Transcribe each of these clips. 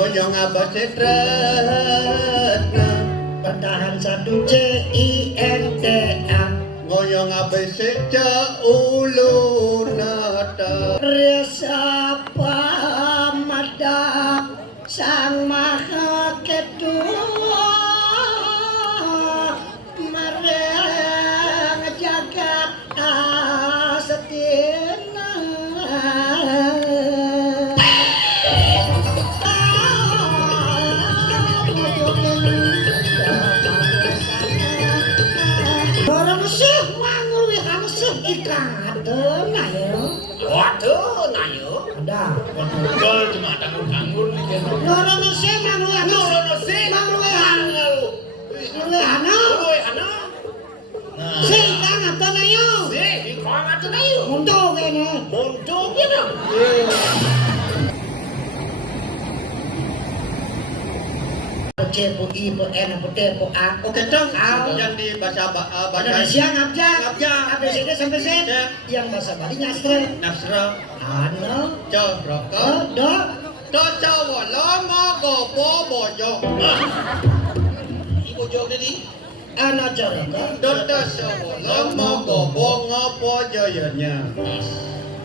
Ngoyong abah setretna Bertahan satu CINTA Ngoyong abah seca ulunata Resa pamada Sang Maha Ketua Mareng jagat asetina Orang sih mangul wihang sih ikan ada nah ya. Waduh, nayo. Ada. Gol cuma tanggur-tanggur nih kan. Orang sih mangul wihang Loro sih. mangul wihang. Mangul wihang. Oi, ana. Nah, Si ikan ada nah ya. sih di koang atuh nayo. Mundur kayaknya. Mundur gitu. C po I po N po T po A. Oke dong, Au. yang di bahasa Indonesia ngabjak. Ngabjak. ABCD sampai Z. Yang bahasa Bali nyastre. Nasra Ano. Cobroko Do. Doca Walomo Gobo Bojo Ibu jawab tadi. Ano coroko. Doca Walomo Gobo Ngopo Joyonya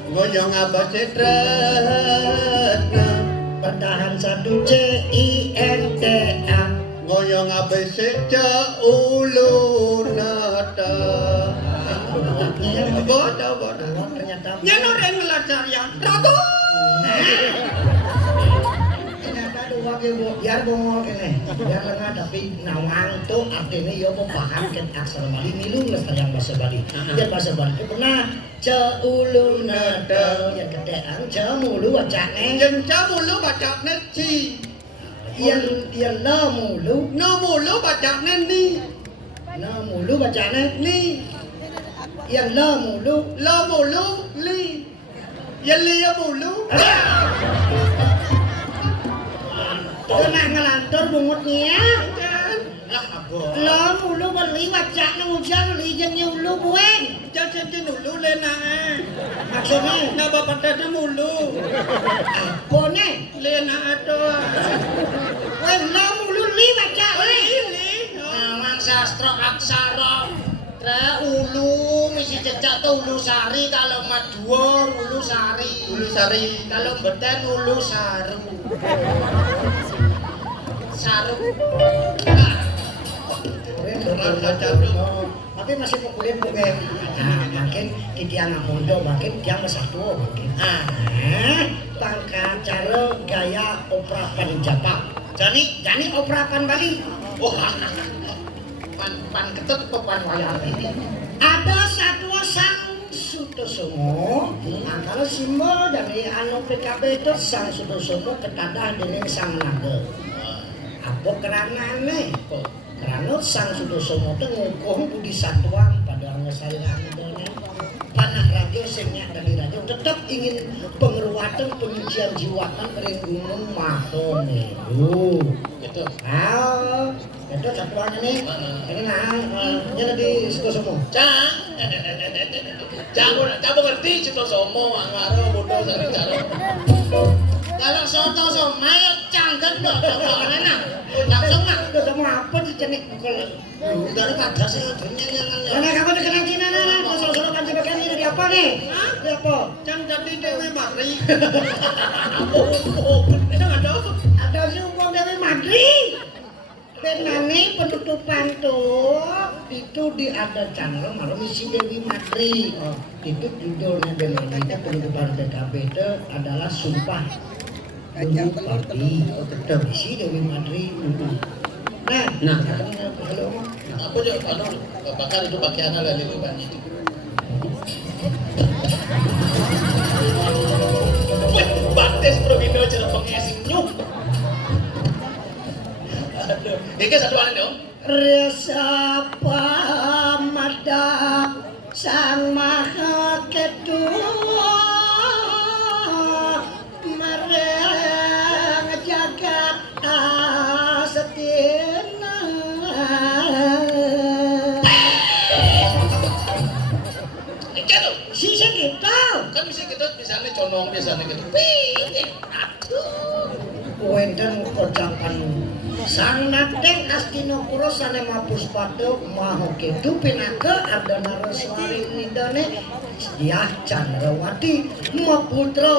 Ngoyong abah setretna Bertahan satu CINTA Ngoyong abah seca ulunata Bodo ternyata Nyenoreng ngelacar yang Rago ternyata dua ke biar bongol kene biar lengah tapi nawang tuh artinya ya mau paham kan aksara Bali milu lestari yang bahasa Bali ya bahasa Bali itu pernah ceulung nada yang keteang cemulu wacane Yang camulu baca neci yang le mulu No mulu baca neni bacane Ni yang le mulu Lo mulu li Yang liya mulu tenang ngelantur bungutnya Lah abah. le mulu beli wacane hujan li jeung nyulu buen Jangan nulu lena maksudnya Na bapak tadi mulu bone Lena adoa weh le mulu li baca weh Namang sastra aksara. Tre ulu misi jejak tuh ulu sari kalau maduor ulu sari. Ulu sari Kalau beten ulu saru. Saru. tapi masih kuliah bukan makin tiang amundo makin tiang besatu makin pangkat cara gaya operapan Japa jani operapan Bali Wah. Pan ketut apa pan wayang ini? ada satu sang Sutosomo kalau simbol dari anu PKB itu sang Sutosomo ketadah dengan sang naga apa keranane karena sang Sutosomo itu ngukuh budi satuan pada ngesari ramidone panah raja sengnya dari raja tetap ingin pengeruatan penyucian jiwakan dari gunung Mahameru Gitu. itu satuan ini nah ini di Sutosomo Cang. Cang ngerti Cito Somo angwaro bodoh sari caro. Kalau soto somo ayo canggen dong pokoknya nah. Langsung mah. Sutosomo apa sih cenik pukul Dari kagak sih dunia karena kamu dikenal Cina nah solo-solo kan sebagian ini di apa nih? Di apa? Jangan jadi Dewi Mari Itu ada. Ada sumpah Dewi Madri. Benane penutupan tuh itu di ada channel malam isi Dewi Madri. Itu judulnya Benane itu penutupan PKB itu adalah sumpah Dewi Madri. Tetap isi Dewi Madri. Nah, kalau Apa aja anu bakal itu pakaiannya lali itu kan itu. Wih, bates Provino cara pengesing nyuk. Aduh, ini satu hal dong. Resa pamada Sang Maha Ketua mareng jagat asetina Gitu. sisi gitu Kan bisa gitu misalnya condong biasanya gitu. Pih, aduh. wonten pocapan sang nadeng Astinapura sanema Puspada maha kedu pinaka Ardana Reswari Nidane Diah Candrawati maputra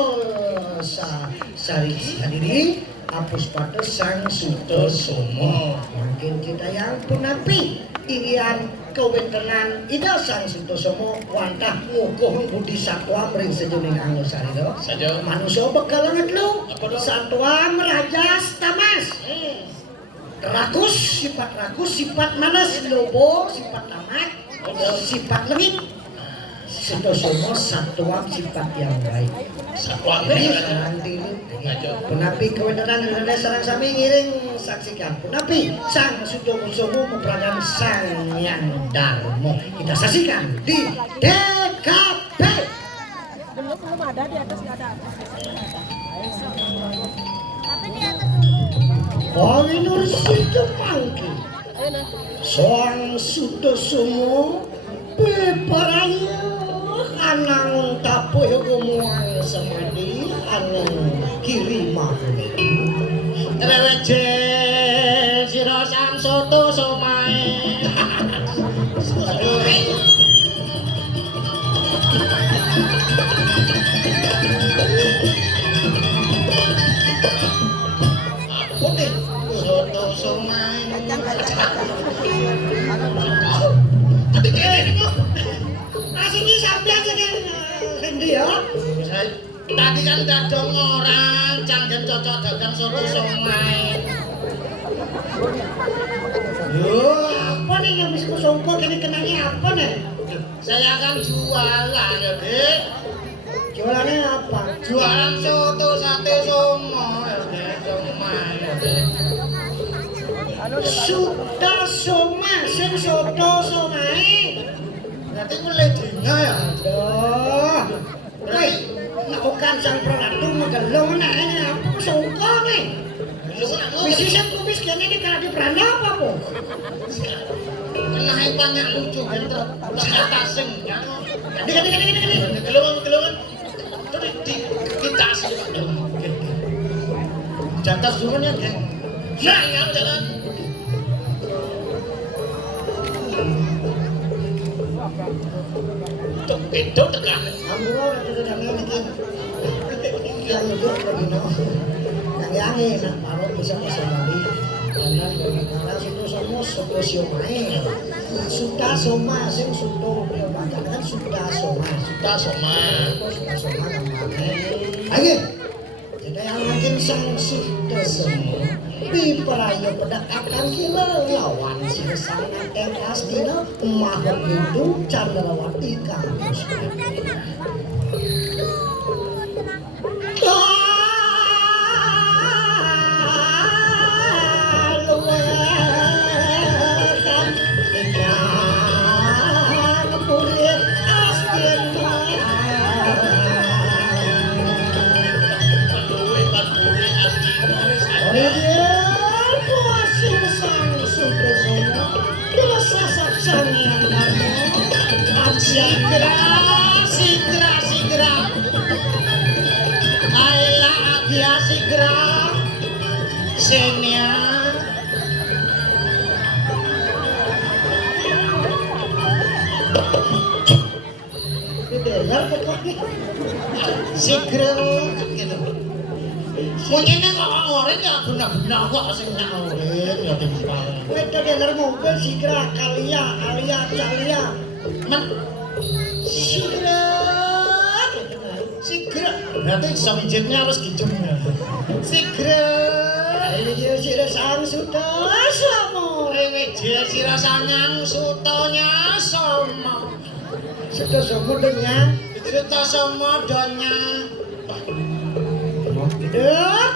sadiri Puspada sang Sutasoma mungkin kita yang punapi irian kewentenan ida sang Sutasoma wantah ngukuh budi satwa mring sejening anggosarira Saja. manusia bekal ngetlu satwa merajas tamas sifat malas lobo sifat tamat sifat lengit Sutasoma satwa sifat yang baik Satwa sarang tilu punapi kewentenan Ardana sarang sami ngiring saksikan punapi sang Sutasoma memperagan sang yang darmo kita saksikan di DKP belum ada di atas nggak ada. Tapi di atas Palinur Sidemangki Soang Sutasoma bebaraya anang tapuh umuang semadi anang kirimah Treweje sira sang Sutasoma. Oke, Sutasoma. masih ini sampean dengan Hendy ya Tadi kan dadong orang canggen cocok dagang Sutasoma. apa nih yang bisa kusongko kini kenanya apa nih Saya kan jualan ya, Dik. jualannya apa Jualan soto sate somo ya, Dik. Soma ya, Dik. Sutasoma sing soto somae Berarti ku ledina ya. aduh woi naukan sang pralatu magelong nah ini apa kusongko nih bisnisnya kubis kayaknya ini kalau di peranda apa po Kena banyak lucu gitu. Kata sing ya. Gini. Gelungan. Terus di tas. Jantas dulu ya, Geng. Nah, ya jalan. Tuh, itu tekan. Amuro udah kami bikin yang hidup begini yang angin baru bisa Bali karena bagaimana Sutasoma Sutasoma Sutasoma sing suto dia baca kan Sutasoma Sutasoma. namanya ayo jadi yang makin sang Sutasoma piperaya pendekatan kila lawan si sang nadeng Astina maha itu Candrawati kampus Segera. Ayolah dia segera. Senia. Segera gitu. Mungkin kok orang ya guna-guna kok sing nak orang ya timpal. Kita dengar mobil Sigra, Alia, Calia. Segera. Berarti samijitnya harus gijungnya. Segera. Ini sira sang Sutasoma. Reweje si rasanya sutonya somo. Sutasoma dengan Sutasoma donya.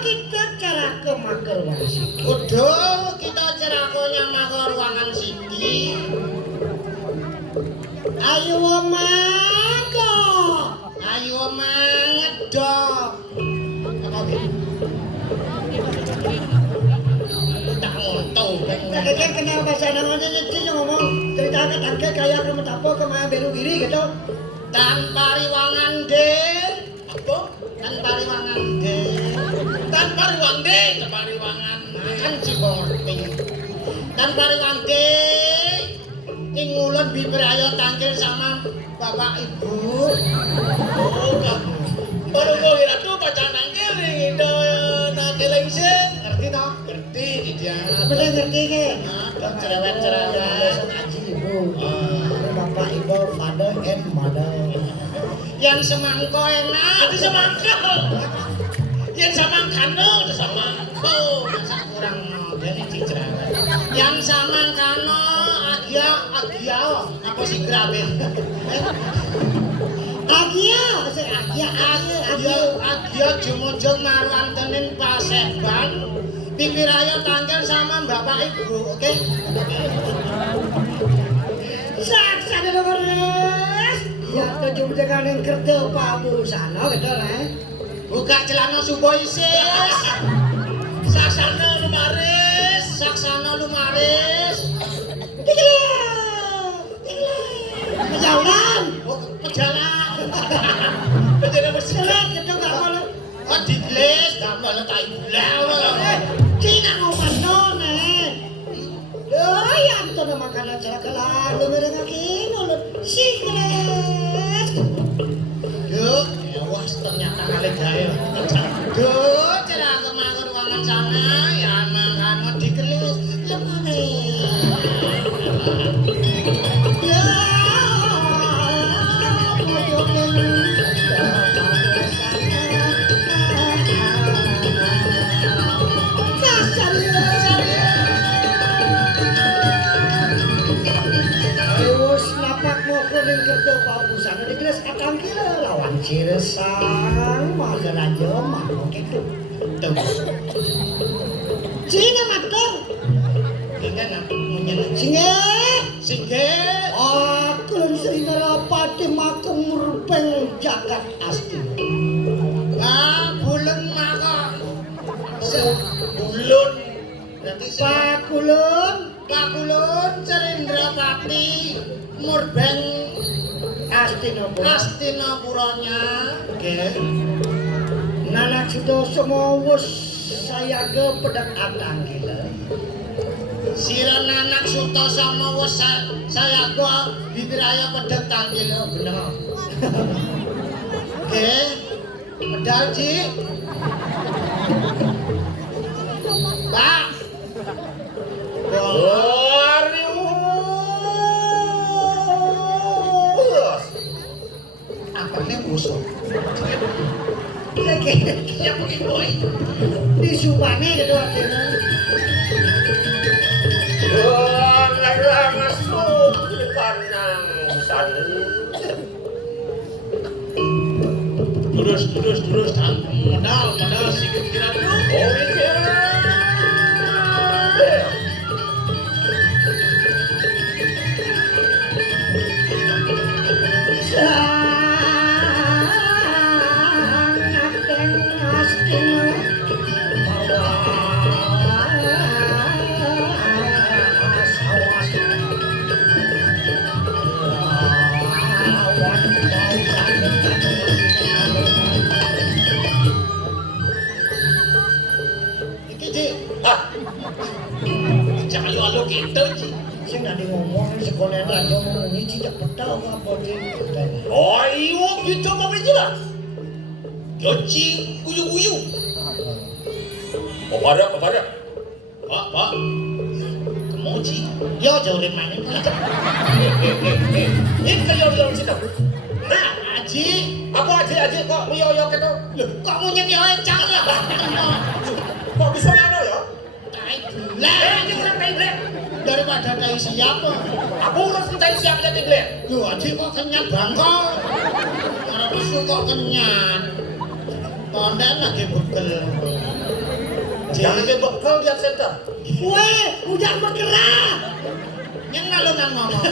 kita cara ke makar wasi. Udah kita cerakonya makar ruangan siki. Ayo mago. Ayo mangedok. Tak ngontou kan. Kakek kenal bahasa namanya nyecil ngomong cerita angkat kayak rumah tapo ke Maya Beru Giri gitu. Tanpa riwangan de. Apa? Tanpa riwangan de. Tanpa pariwangde, pariwangan. Kan Cimorti. Dan pariwangde ingulun bibir ayo tangkil sama bapak ibu. Oh, kamu. Baru kau kira tuh pacaran nangkil itu nangkilingsin. Ngerti toh? Ngerti dia. Bener ngerti ke? Nah, cerewet-cerewet. Ngaji ibu. Bapak ibu, father and mother. Yang semangko enak. Itu semangka. Yang samangkano, itu samangko. Masa kurang jadi cerewet. Yang samangkano agia. Apa sih grabin? Agia jumujung marwantenin paseban pinggir ayo tanggal sama bapak ibu, oke? Saksa dulu keres ya tujuh jangan yang kerja pak busana gitu lah buka celana suboisis Saksana lumaris. Pejalan. Pejalan bersih. Kita nggak boleh. Oh, digles, nggak boleh tai bulau. Cina ngomong none. Ya, itu nama makanan cara kelar. Lu merengakin, lu sikles. Yuk, awas ternyata kali gaya. Duh, cara kemakan ruangan sana, ya makan dikelis. Lemane. Ya. Lawan Ciresang, makan aja mah gitu. Tuh. Cina matur. Tinggal nak menyenang. Singe. Aku lan Srigala Pati makem rupeng jagat asti. Bulan maka. Bulan. Berarti Pakulun Serindrapati murbeng Astinapuranya. Oke. Nanak Sudoso mawus saya ke pedang atang gila. Sira nanak suto sama wes saya ke bibir ayah pedang tanggil bener. Oke. Pedal Ji. Pak. Apa nih musuh? Ya pakai boy. Di subane gitu artinya. Nggak masuk di kandang sana. Terus modal sedikit kira dulu. Oh iya. Jangan gitu, Ci. Saya nggak ngomong sekolah radio ngomong ini tidak betul apa dia. Oh iya, gitu apa aja lah. Yoci, uyu. Apa ada? Pak. Kamu Ci. Yo jauhin mana? Ini kayak situ. Nah, Aji. Aku Aji kok yo gitu. Kok ngunyit yo encang ya? Kok bisa ngono ya? Tai bulan. Ini kurang tai blek. Daripada tai siapa? Aku urus tai siap jadi blek. Loh, Aji kok kenyat bangkok. Orang bisu kok kenyat. Konten lagi begel. Jangan ke bekal di center. Weh, udah bergerak. Yang lalu nang ngomong.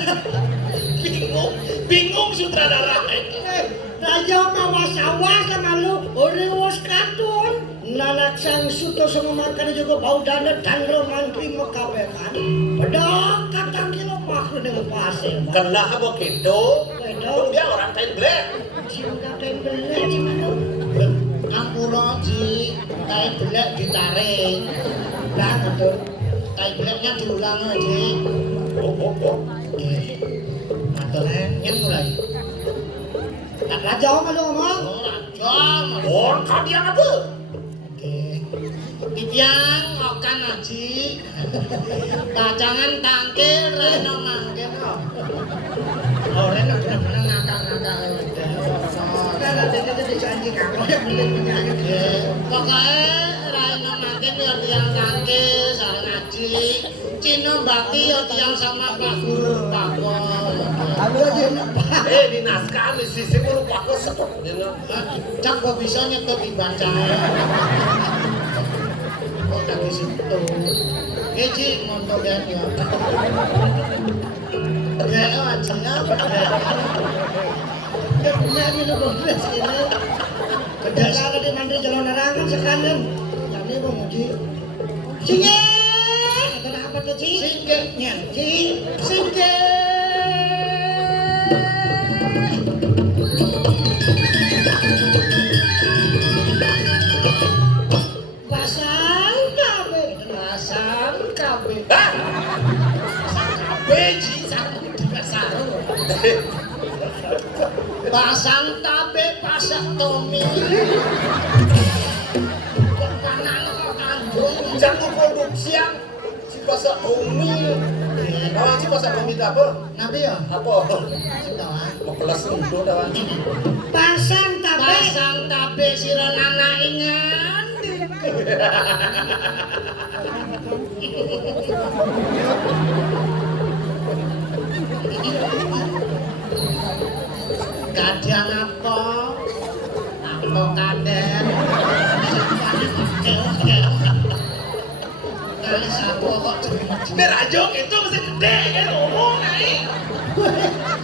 Bingung sutradara. Raja mawas-awas sama lu, oriwos katun. Nanak sang suto sama makan juga bau dana dan romantri mekabekan. Pedok katang kilo makhluk dengan pasir. Kena apa gitu? Dong dia orang tai blek. Cinta tembelnya cuma lu. Ampura Ji. Tai belek ditarik. Lah betul. Tai beleknya diulang aja. Matur nyen mulai. Tak raja kalau ngomong. Oh, kalian apa? Oke. Titiang okan aji. Pacangan tangkir reno mangkir. Oh, reno bener-bener ngakak-ngakak. Kalau dia jadi janji kamu yang beli penyakit. Pokoknya reno mangkir ya tiang tangkir, sarang aji. Cino bakti ya tiang sama Pak Guru Pak Wong. Di naskah di sisi lupa aku seperti itu. Cak kok bisa nyetok dibaca. Kok tak di situ. Ji montok ya. Ya aja. Ya punya ini boleh sini. Kedah kalau di mandi jalan nerangan sekarang. Yang ini mau muji. Singe. Ada apa tuh Ci? Singkirnya. Ci. Singkir. Pasang tabe pasak Tommy. Kanan kandung Jangan produksi yang si pasar bumi. Oh, si pasar bumi itu apa? Nabi ya? Apa? Mau kelas untuk dah. Pasang tabe sira anak ingan. Kadang apa? Apa kadang? Kali sapo kok Rajo itu mesti gede kan ngomong naik.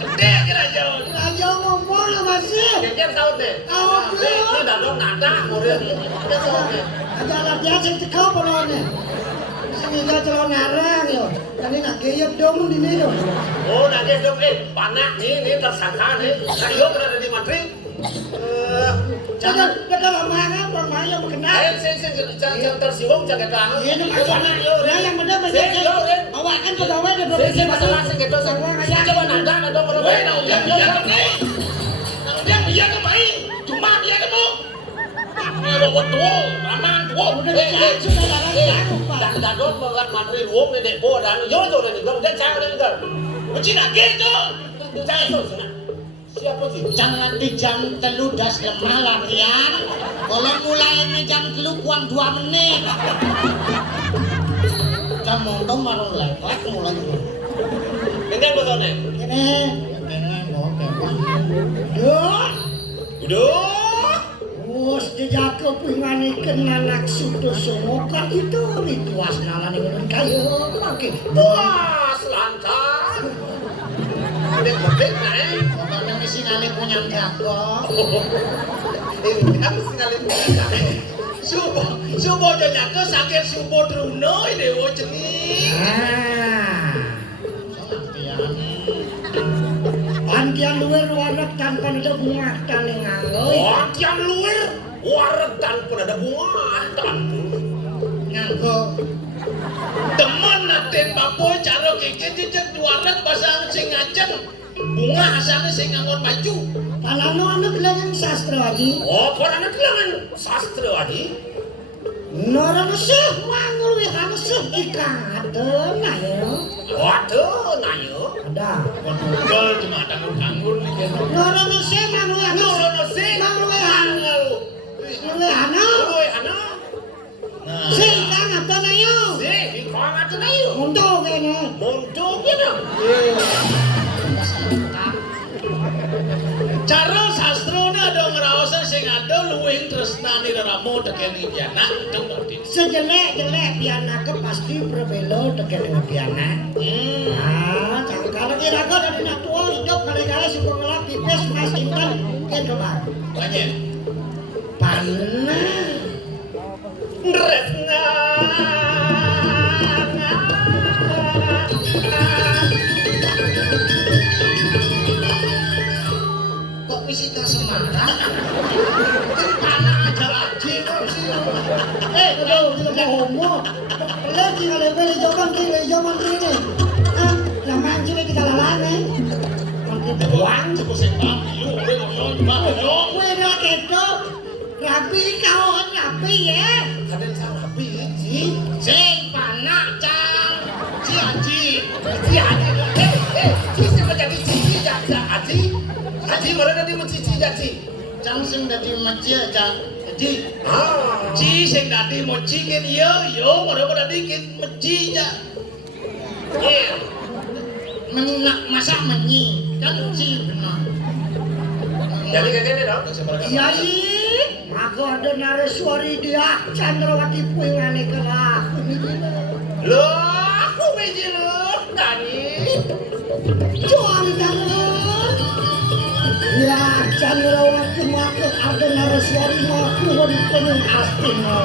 Gede kan Rajo. Raja ngomong lah masih. Kayaknya tahu deh. Ini dadong nada murid. Kita tahu deh. Ada latihan sing teko polone. Sing iki celon narang yo. Tadi nak geyep dong di ini yo. Oh, nanti dong panak nih tersangka nih. Rajo berada di Madrid. Jangan kalau mangan bang Mayo mengenal. Jangan tersinggung, jangan kangen. Ini maksudnya ya yang benar benar. Awak kan pegawai di provinsi masalah sing gitu. Saya coba nada dong orang lain. Dia dia ke main. Cuma dia ke mau. Bawa tua, aman tua. Dan dadon banget materi wong ini dek bo dan yo jo dan juga dan saya dan juga. Begini gitu. Saya itu siapa sih? Jangan di jam teludas lemah latihan. Kalau mulai ini jam telu kurang 2 menit. Jam montong baru lewat mulai. Dengan bosone. Ini. Ini mau Duh. Duh. Wes dijaga pinganikeun anak suto songo ka itu rituas nalane ngono kayo mangke. Wah, lancar. Bedek naik. Pokoknya mesti ngalih punya jago. Ini mesti ngalih punya. Subo jago sakit subo druno ini wo jeneng. Antian luar warak tanpa ada bunga tane ngaloy. Antian luar warak tanpa ada bunga tanpa. Nganggo Teman naten bapo cara kiki jejak warak pasang sing ngajeng. Bunga asalnya sing ngangon baju. Palano anu bilangan sastra aji. Oh, korana bilangan sastra aji. Norang sih mangul we kan sih ikaten ayo. Waduh, nayo. Ada. Betul cuma tanggung-tanggung nih. Norang sih mangul anu. Norang sih mangul we anu. Mangul anu. Oi, ana. Nah, Sih kan aten ayo. sih ikon aja nayo. Untuk kene. Montok gitu. Cara sastrona ada ngeraosan sing ada luwih tresnani ramo teken Indiana itu berarti. Sejelek-jelek piana ke pasti berbelo teken piana. Kalau kira kau dari nak tua hidup kali-kali suka ngelak tipis mas intan kan kemar. Banyak. Panah. Resna. Kok misi kita Semarang. Anak aja lagi kok sih. Aduh, sila homo. Lagi kalau beli jawaban kiri. Ah, yang main sini kita lalane. Menteri uang. Cukup sing papi yo, kowe ngono yo. Kue dah keto. Rapi kawan rapi ya. Kadang salah rapi Ji. Sing panak cang. Si Aji. Si siapa jadi cici aja Aji. Aji mana tadi mencici Aji. Cang sing dadi masjid aja. Jadi Ci sing dadi moci kin yo mana dadi kin meci ya. menak masak menyi kan si benar. Jadi kayak gini dong. Kiai, maka ada nareswari dia Chandrawati puingane kelak. Loh, aku biji lo, Dani. Jual tangan. Ya Chandrawati maka ada nareswari maka penuh astina.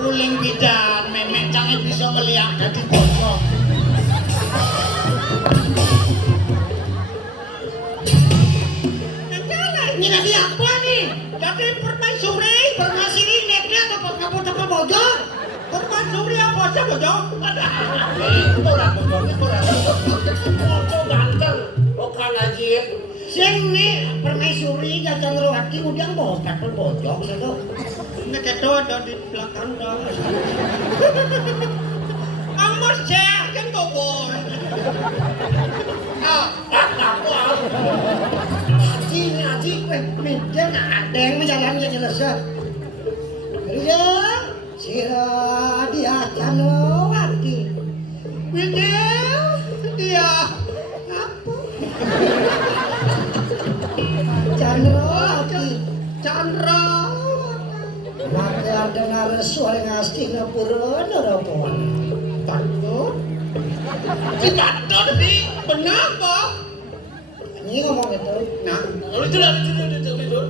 Uling bidan memek cange bisa melihat dadi bocah. Ini tadi apa nih? Tadi permaisuri, permaisuri neknya atau kapal bojor? Permaisuri apa sih bojor? Orang ganteng, bukan aja. Sing nih permaisuri dan Chandrawati udah mau kapal bojor satu. Nek itu ada di belakang dah. Amas cek kan bobor. Aji, minjen ada yang menjalannya jelasnya. Iya, sira dia Chandrawati. Minjen dia Apa? Chandrawati. Chandra. Maka ada nareswari ngastina purana rapon. Takut. Si Badon nih. Kenapa? Ini ngomong itu. Nah, Itu.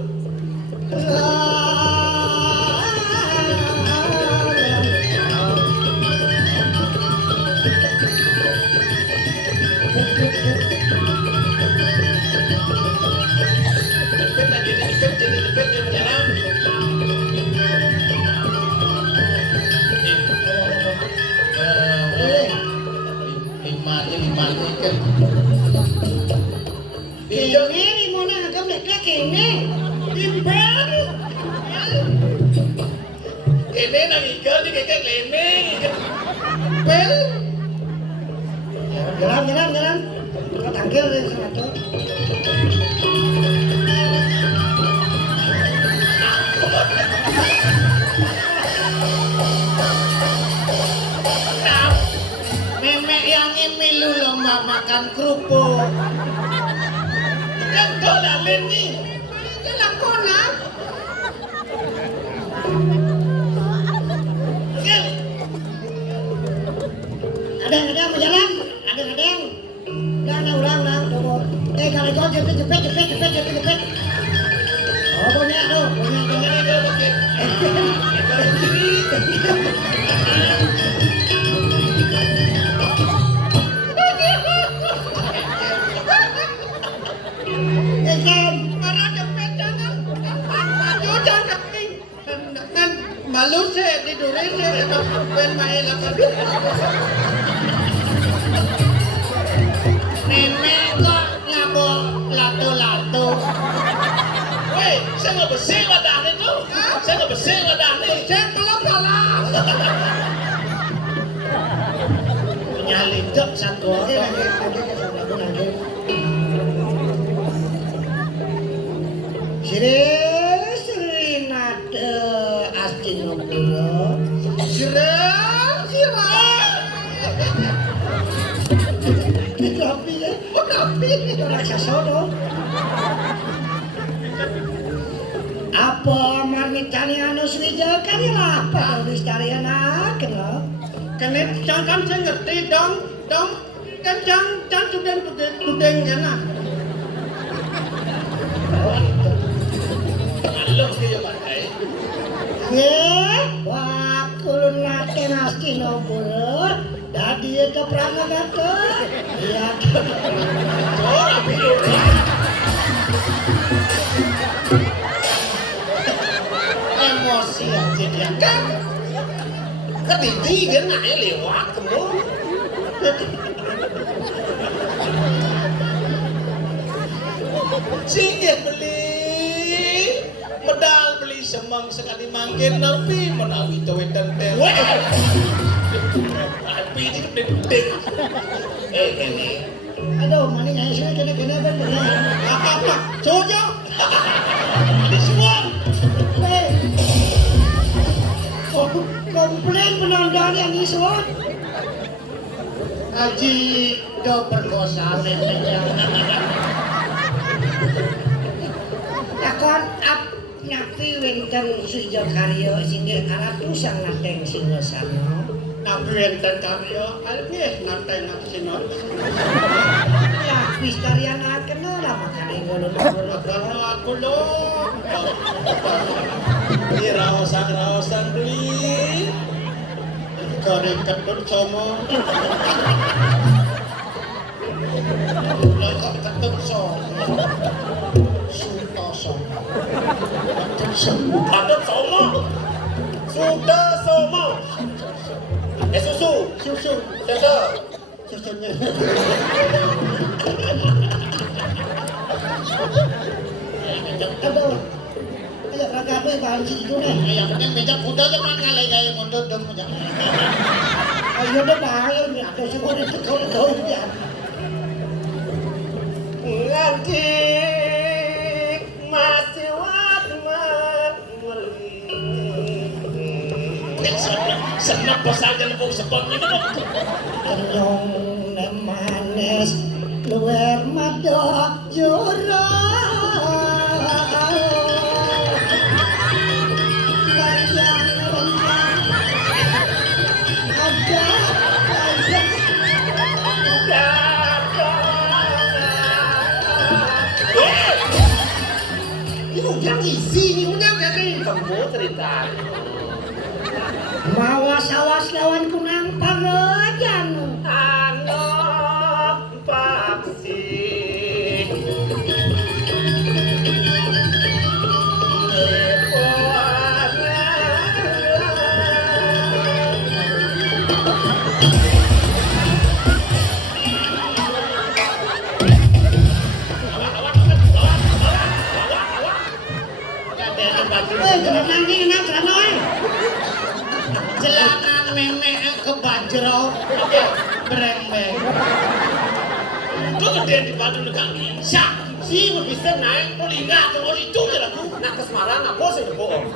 lima ini kan. Kene di mana agam dekla kene. Impel. Ini nang ikan di kayak lene. Pel. Jalan. Kita tanggil dari sana tuh. Memek yang milu lomba makan kerupuk. Yang dolan nih. Jalan kona. Ada mau jalan? Ada. Ulang. Tunggu. Kalau kau jepit. Oh, banyak tuh. Malu sih tidurin sih ben main apa. Nenek kok ngabok lato-lato. Woi, saya nggak bersih wadahnya tuh. Saya nggak bersih wadahnya. Saya kelap-kelap. Punya lincop satu orang. Siri nate astina pura. Sirah. raksasa to. Apa marmitani anu swijakan lah apa wis tariyanaken lho. Kene jangan saya ngerti dong kan jangan tudeng kana. Alok dia pakai. Ye, wah kulun nate nasti nobur. Dadi eta pranagata. Iya. Emosi aja dia kan. Ketiti kan naik lewat kamu. Singgih beli medal beli semang sekali mangkin tapi menawi wedan tel. Tapi ini gede. Kene. Aduh, mana nyanyi sini kene-kene ben. Apa? Sojo. Disuang. Komplain penandaan yang isuan. Haji do perkosa memang. Lakon up nyapi wenten sujo karyo singgih alatusan nateng singosana. Nabi enten karya alpis nanteng sinon. Ya wis taryanaken ora makane ngono Kalau aku lo Ini raosan beli. goreng ketut somo. Lah kok ketut somo. Suto somo. Patut somo. Sudah somo. Susu. Susu. Susu. Susunya. Aduh. Ayo ragabe banci itu nih. Yang penting meja kuda jangan ngalai gaya mundur dong jangan. Ayo deh bahaya nih atau semua itu kau ya. Nganti masih watman senap pasaja lebong sepon itu Kenyong nemanes luar madok jurang. yang isi ini udah kayak kamu cerita Mawas-awas lawan kunang pagajan. anak paksi Jangan nanti enak ramai. Celana nenek kebajro. Berembeng. Itu gede di Batu Negari. Siap, si bisa naik polinga kalau itu ya aku. Nak ke Semarang aku sih udah bohong.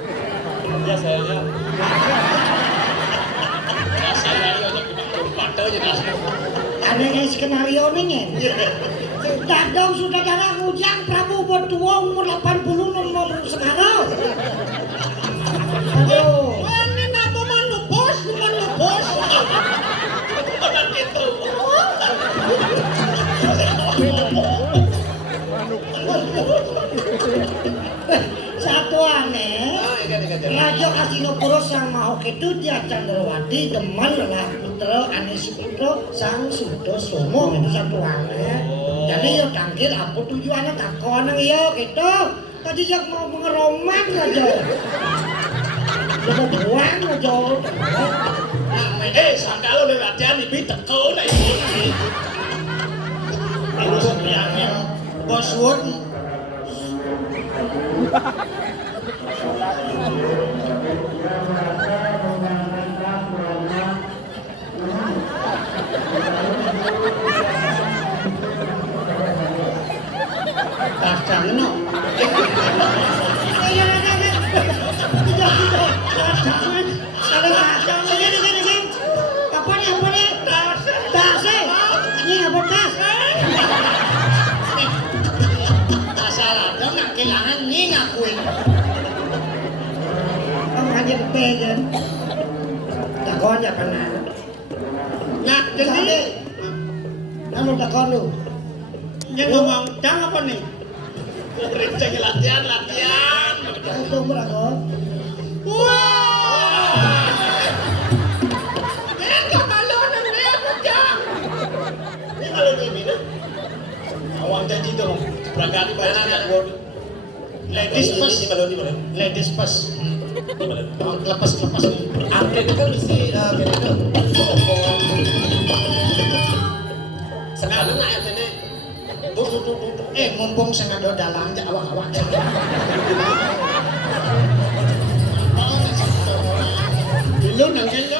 Ya sayangnya. Ya sayangnya udah kita berempat aja kasih. Ada yang skenario nih. Dadong sudah darah ujang Prabu Bertua umur 80 nomor sekarang. Aduh. Ini nama mana bos? Mana bos? Bukan itu. Satu aneh. Raja Kastinopuro sang Mahok itu dia Candrawati demen lah putra Anis Putra sang Sudasomo itu satu aneh. Jadi ya tangkil apa tujuannya takon iya gitu. Tadi jak mau mengeroman aja. Dia mau buang aja. Sakalo le latihan ibi teko lah ini. Terus bilangnya bos Wood. Pasang no. Apa nih? Tas. Ini apa tas? kuing. Ang hanya kepengen. Takon ya pernah. Nah, jadi Anu takon lu. yang ngomong cang apa nih? Renceng latihan. Itu berapa? Wah! Enggak malu nang aku cang. Ini kalau ini nih. Awang janji dong. Berangkat banyak buat. Ladies first. Ladies first. Lepas. Update itu isi gitu. Sekarang nggak ini. Mumpung sing ada dalam aja awak-awak. Dulu nang kene.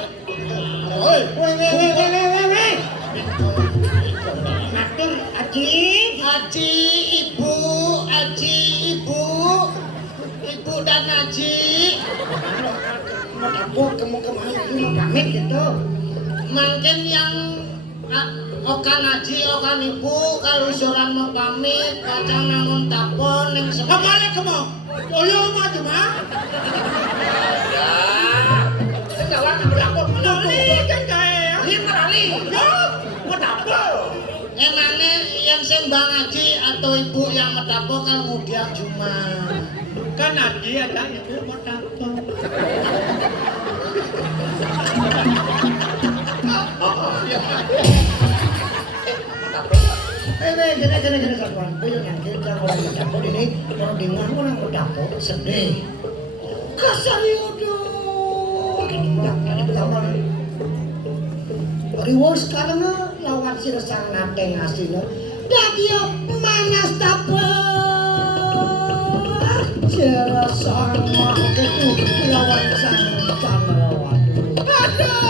Oi, Weh. Matur Aji. Ibu dan Aji. Mau dapur kamu kemana ini mau pamit gitu. Mungkin yang okan Aji, okan Ibu, kalau suran mau pamit, kacang nangun tapon yang apa balik kamu? Oyo mah cuma. Kawan yang berlakon. Ini kan kaya. Ini merali. Ya, mau dapur. Emangnya yang sembang Aji atau Ibu yang medapur kan mudia cuma. Kan Aji ada ibu mau dapur. Gini satuan. Itu yang kita kalau mau dapur ini kalau dengar orang mau dapur sedih. Kasar yaudah. Ini pertama. Riwo sekarang lawan si resang nate ngasihnya. Dagio manas dapur. Serasang mah itu lawan sang lawan. Aduh.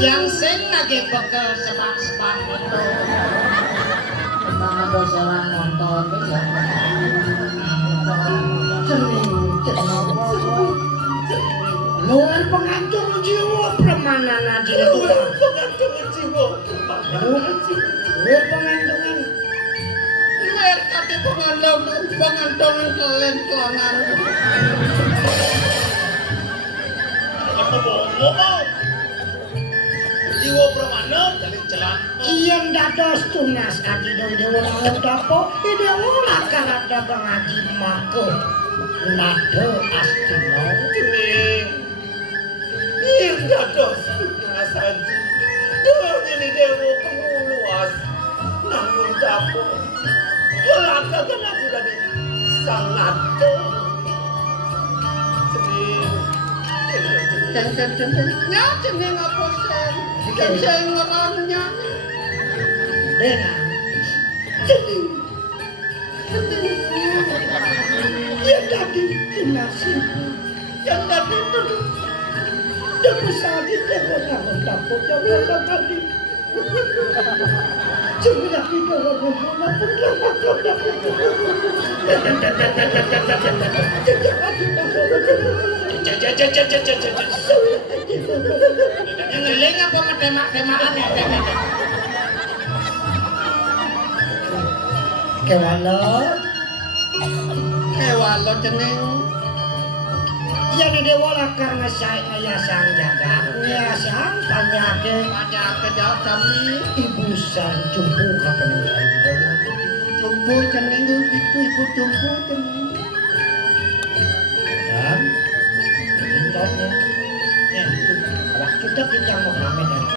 Yang sing lagi bekel sepak-sepak itu memang ada seorang nonton ya. Luar pengantung jiwa permanen aja itu. Pengantungan jiwa. Luar pengantungan. Luar kaki pengantungan kelentongan. Apa bohong? Jiwa permanen dari jalan. Iyan dados tunas aji doi dewa nanggung dapo. Ide ulah karata pengaji mako. Nado astino. Jening. Iyan dados tunas aji. Dewa ini dewa penguluas. Namun dapo. Kelaka kena tidak di sang nado. Jening. Ya jeneng apa sen? Sing orangnya. Dena. Iyan tadi tunas ibu. Yang tadi itu Dewa saji dewa nanggung dapo. Dewa tadi. Sebenarnya dewa nanggung dapo. Yang ngeling apa ngedemak-demakan ya? Kewalo. kewalo jeneng. Yang dewa lakar ngesai ayasang jagat. Ayasang panyake. Panyake jauh kami. Ibu sang jumpu kapeninggalan. Jumbo jeneng itu ibu jumbo jeneng. Dan contohnya, kita mau pamit dan